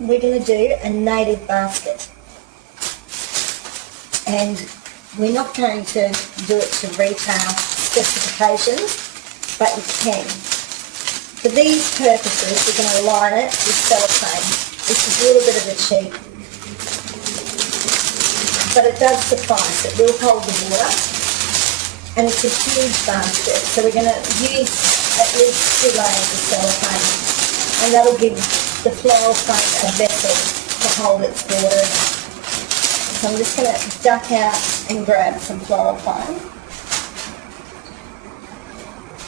we're going to do a native basket. And we're not going to do it to retail specifications, but you can. For these purposes, we're going to line it with cellophane. This is a little bit of a cheat, but it does suffice. It will hold the water, and it's a huge basket, so we're going to use at least 2 layers of cellophane, and that'll give the floral front a vessel to hold its water in. So I'm just going to duck out and grab some floral foam.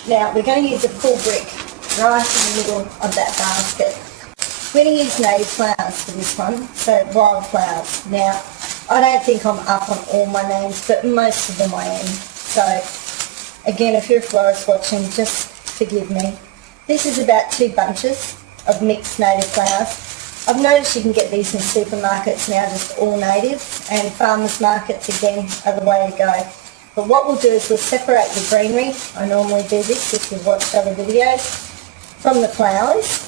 Now we're going to use a full brick right in the middle of that basket. We're going to use native flowers for this one, so wild flowers. Now, I don't think I'm up on all my names, but most of them I am. So, again, if you're a florist watching, just forgive me. This is about 2 bunches of mixed native flowers. I've noticed you can get these in supermarkets now, just all native, and farmers markets, again, are the way to go. But what we'll do is we'll separate the greenery. I normally do this if you've watched other videos, from the flowers,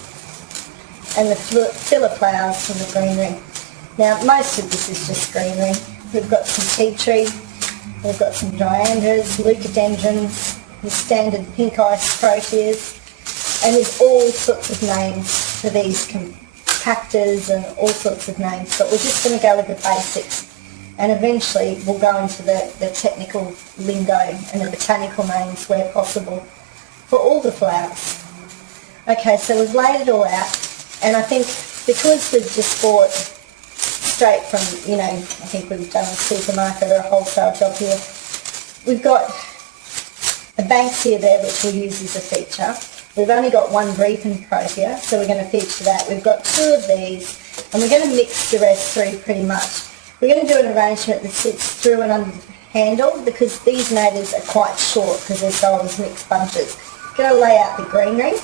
and the filler flowers from the greenery. Now, most of this is just greenery. We've got some tea tree, we've got some diandras, leucadendrons, the standard pink ice proteas, and there's all sorts of names for these cactus and all sorts of names, but we're just going to go with the basics, and eventually we'll go into the technical lingo and the botanical names where possible for all the flowers. Okay, so we've laid it all out, and I think because we've just bought straight from, you know, I think we've done a supermarket or a wholesale job here, we've got a Banksia there which we'll use as a feature. We've only got 1 Reaping protea, so we're going to feature that. We've got 2 of these, and we're going to mix the rest through pretty much. We're going to do an arrangement that sits through and under the handle, because these natives are quite short because they're sold as mixed bunches. We're going to lay out the greenery,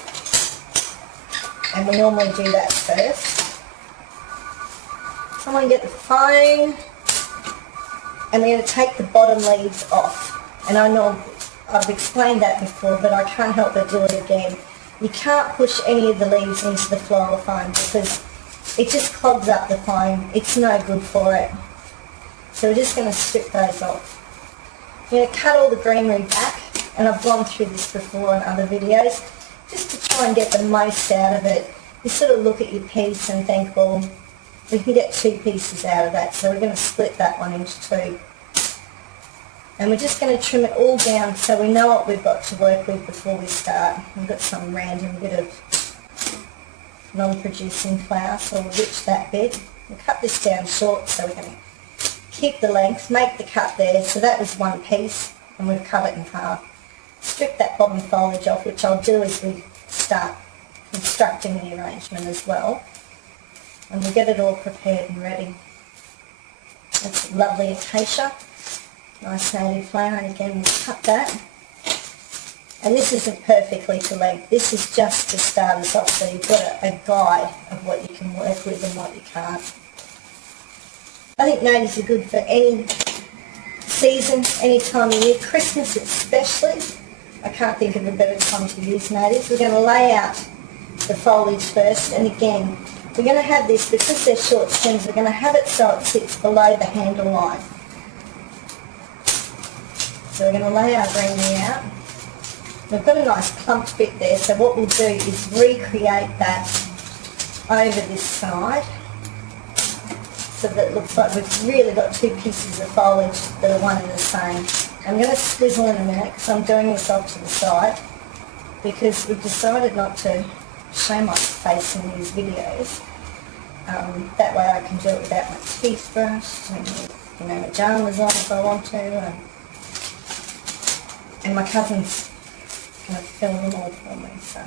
and we normally do that first. Someone get the phone, and we're going to take the bottom leaves off. And I know I've explained that before, but I can't help but do it again. You can't push any of the leaves into the floral foam because it just clogs up the foam. It's no good for it. So we're just going to strip those off. I'm going to cut all the greenery back, and I've gone through this before in other videos, just to try and get the most out of it. You sort of look at your piece and think, well, we can get 2 pieces out of that, so we're going to split that one into 2. And we're just going to trim it all down so we know what we've got to work with before we start. We've got some random bit of non-producing flower, so we'll ditch that bit. We'll cut this down short, so we're going to keep the length, make the cut there. So that was 1 piece, and we've cut it in half. Strip that bottom foliage off, which I'll do as we start constructing the arrangement as well. And we'll get it all prepared and ready. That's lovely acacia. Nice native flower, and again we'll cut that. And this isn't perfectly to length, this is just to start us off, so you've got a guide of what you can work with and what you can't. I think natives are good for any season, any time of year, Christmas especially. I can't think of a better time to use natives. We're going to lay out the foliage first, and again, we're going to have this, because they're short stems, we're going to have it so it sits below the handle line. So we're going to lay our greenery out. We've got a nice clumped bit there, so what we'll do is recreate that over this side so that it looks like we've really got 2 pieces of foliage that are one and the same. I'm going to swizzle in a minute because I'm doing this off to the side, because we've decided not to show my face in these videos. That way I can do it without my toothbrush, and, you know, my pajamas on if I want to. And my cousin's going to film them all for me, so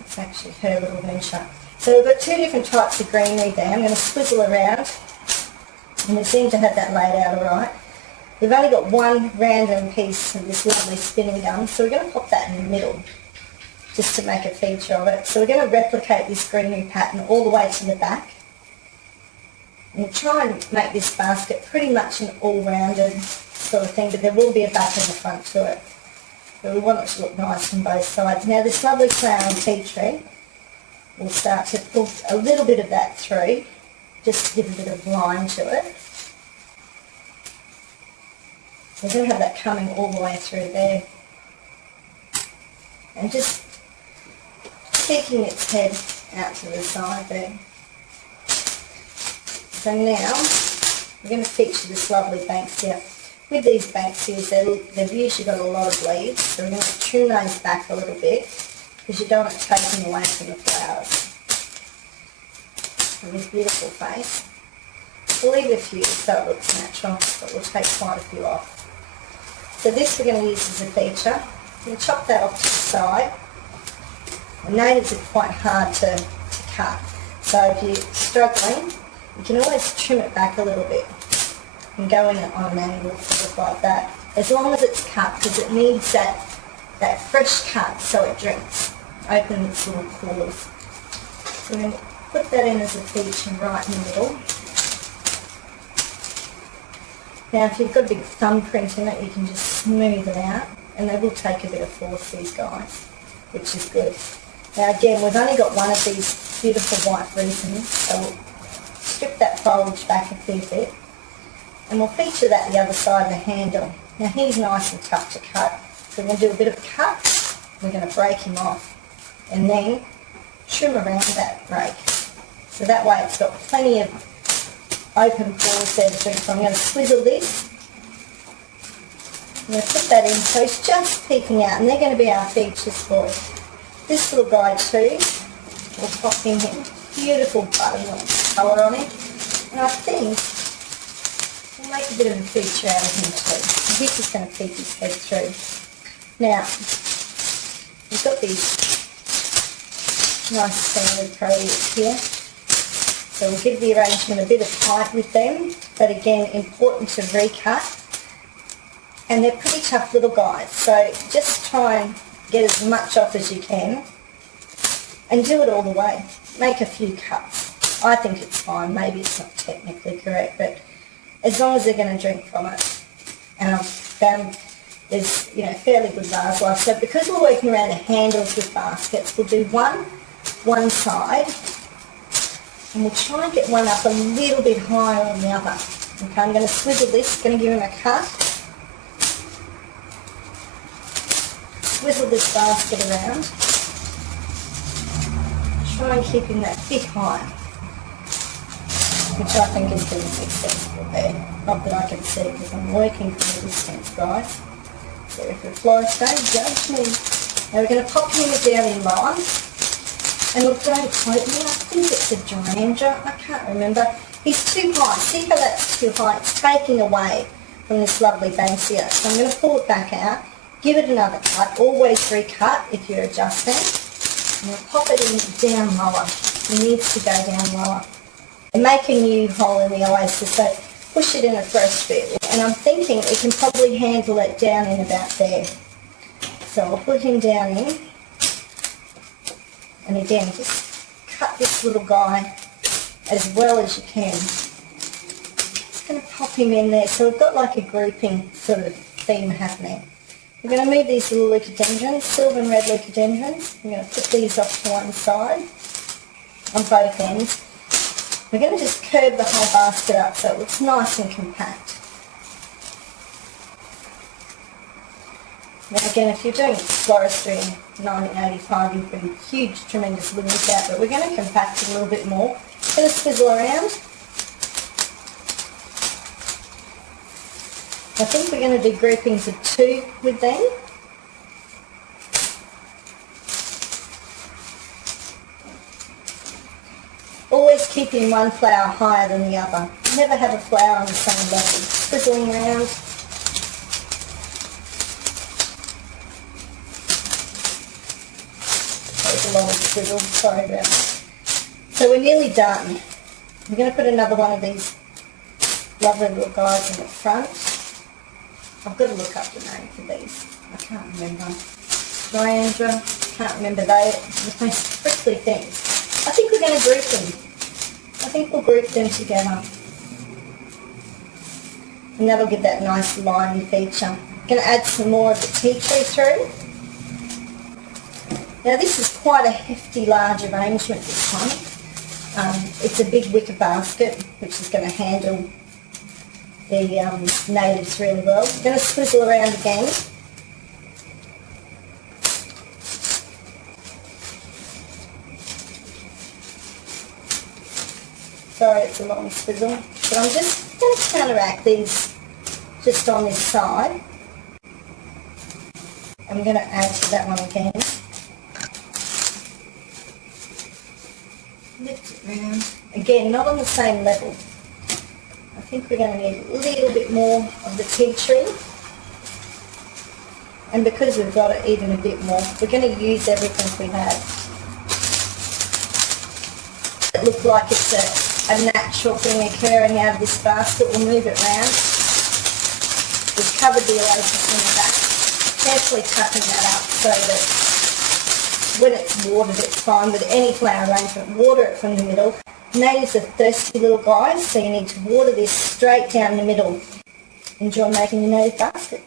it's actually her little venture. So we've got 2 different types of greenery there. I'm going to swizzle around, and we seem to have that laid out alright. We've only got 1 random piece of this lovely spinning gum, so we're going to pop that in the middle just to make a feature of it. So we're going to replicate this greenery pattern all the way to the back. And try and make this basket pretty much an all-rounded sort of thing, but there will be a back and a front to it. But we want it to look nice from both sides. Now this lovely flower and tea tree, we'll start to pull a little bit of that through, just to give a bit of line to it. We're going to have that coming all the way through there. And just sticking its head out to the side there. So now we're going to feature this lovely Banksia. With these Banksias, they've usually got a lot of leaves, so we're going to trim those back a little bit because you don't want it taking away from the flowers. And this beautiful face. We'll leave a few so it looks natural, but we'll take quite a few off. So this we're going to use as a feature. I'm going to chop that off to the side. The natives are quite hard to cut, so if you're struggling, you can always trim it back a little bit and go in it on an angle, sort of like that, as long as it's cut, because it needs that fresh cut so it drinks. Open its little pores. So we're going to put that in as a feature right in the middle. Now if you've got a big thumbprint in it, you can just smooth it out, and they will take a bit of force, these guys, which is good. Now again, we've only got one of these beautiful white reasons, so we'll strip that foliage back a fair bit, and we'll feature that the other side of the handle. Now he's nice and tough to cut, so we're going to do a bit of a cut, we're going to break him off, and then trim around that break. So that way it's got plenty of open pores there to drink from. I'm going to swizzle this. I'm going to put that in so it's just peeking out, and they're going to be our features for it. This little guy too, we'll pop him in. Beautiful buttermilk colour on it. And I think we'll make a bit of a feature out of him too. And he's just going to peek his head through. Now, we've got these nice standard prairies here. So we'll give the arrangement a bit of height with them, but again, important to recut. And they're pretty tough little guys, so just try and get as much off as you can and do it all the way. Make a few cuts. I think it's fine. Maybe it's not technically correct, but as long as they're going to drink from it. And I've found there's fairly good vase life. So because we're working around the handles with baskets, we'll do one side, and we'll try and get one up a little bit higher on the other. Okay, I'm going to swizzle this, going to give him a cut. Swizzle this basket around. Try and keep him that bit higher, which I think is pretty successful there. Not that I can see because I'm working from a distance, guys. So if the florist don't judge me. Now we're going to pop him down in line. And look, don't quote me, I think it's a Gyrandra, I can't remember. He's too high. See how that's too high? It's taking away from this lovely Banksia. So I'm going to pull it back out, give it another cut, always recut if you're adjusting. And we'll pop it in down lower. It needs to go down lower. And make a new hole in the oasis, so push it in a fresh bit. And I'm thinking it can probably handle it down in about there. So I'll put him down in. And again, just cut this little guy as well as you can. Just going to pop him in there. So we've got like a grouping sort of theme happening. We're going to move these little leucodendrons, silver and red leucodendrons. I'm going to put these off to one side on both ends. We're going to just curve the whole basket up so it looks nice and compact. Now again, if you're doing floristry in 1985, you've been huge, tremendous limits out, but we're going to compact it a little bit more. Going to swizzle around. I think we're going to do groupings of 2 with them. Always keeping one flower higher than the other. Never have a flower on the same level. Swizzling around. There's a lot of swizzle, sorry about that. So we're nearly done. We're going to put another one of these lovely little guys in the front. I've got to look up the name for these. I can't remember. Gyrandra, can't remember. They're the most prickly things. I think we're going to group them. I think we'll group them together. And that'll give that nice line feature. I'm going to add some more of the tea tree through. Now this is quite a hefty, large arrangement, this one. It's a big wicker basket, which is going to handle the natives really well. I'm going to swizzle around again. Sorry, it's a long swizzle, but I'm just going to counteract these just on this side. I'm going to add to that one again. Lift it round. Again, not on the same level. I think we're going to need a little bit more of the tea tree. And because we've got it even a bit more, we're going to use everything we have. It looks like it's a natural thing occurring out of this basket. We'll move it round. We've covered the oasis in the back. Carefully tucking that up so that when it's watered it's fine with any flower arrangement. Water it from the middle. Natives are thirsty little guys, so you need to water this straight down the middle. Enjoy making your native basket.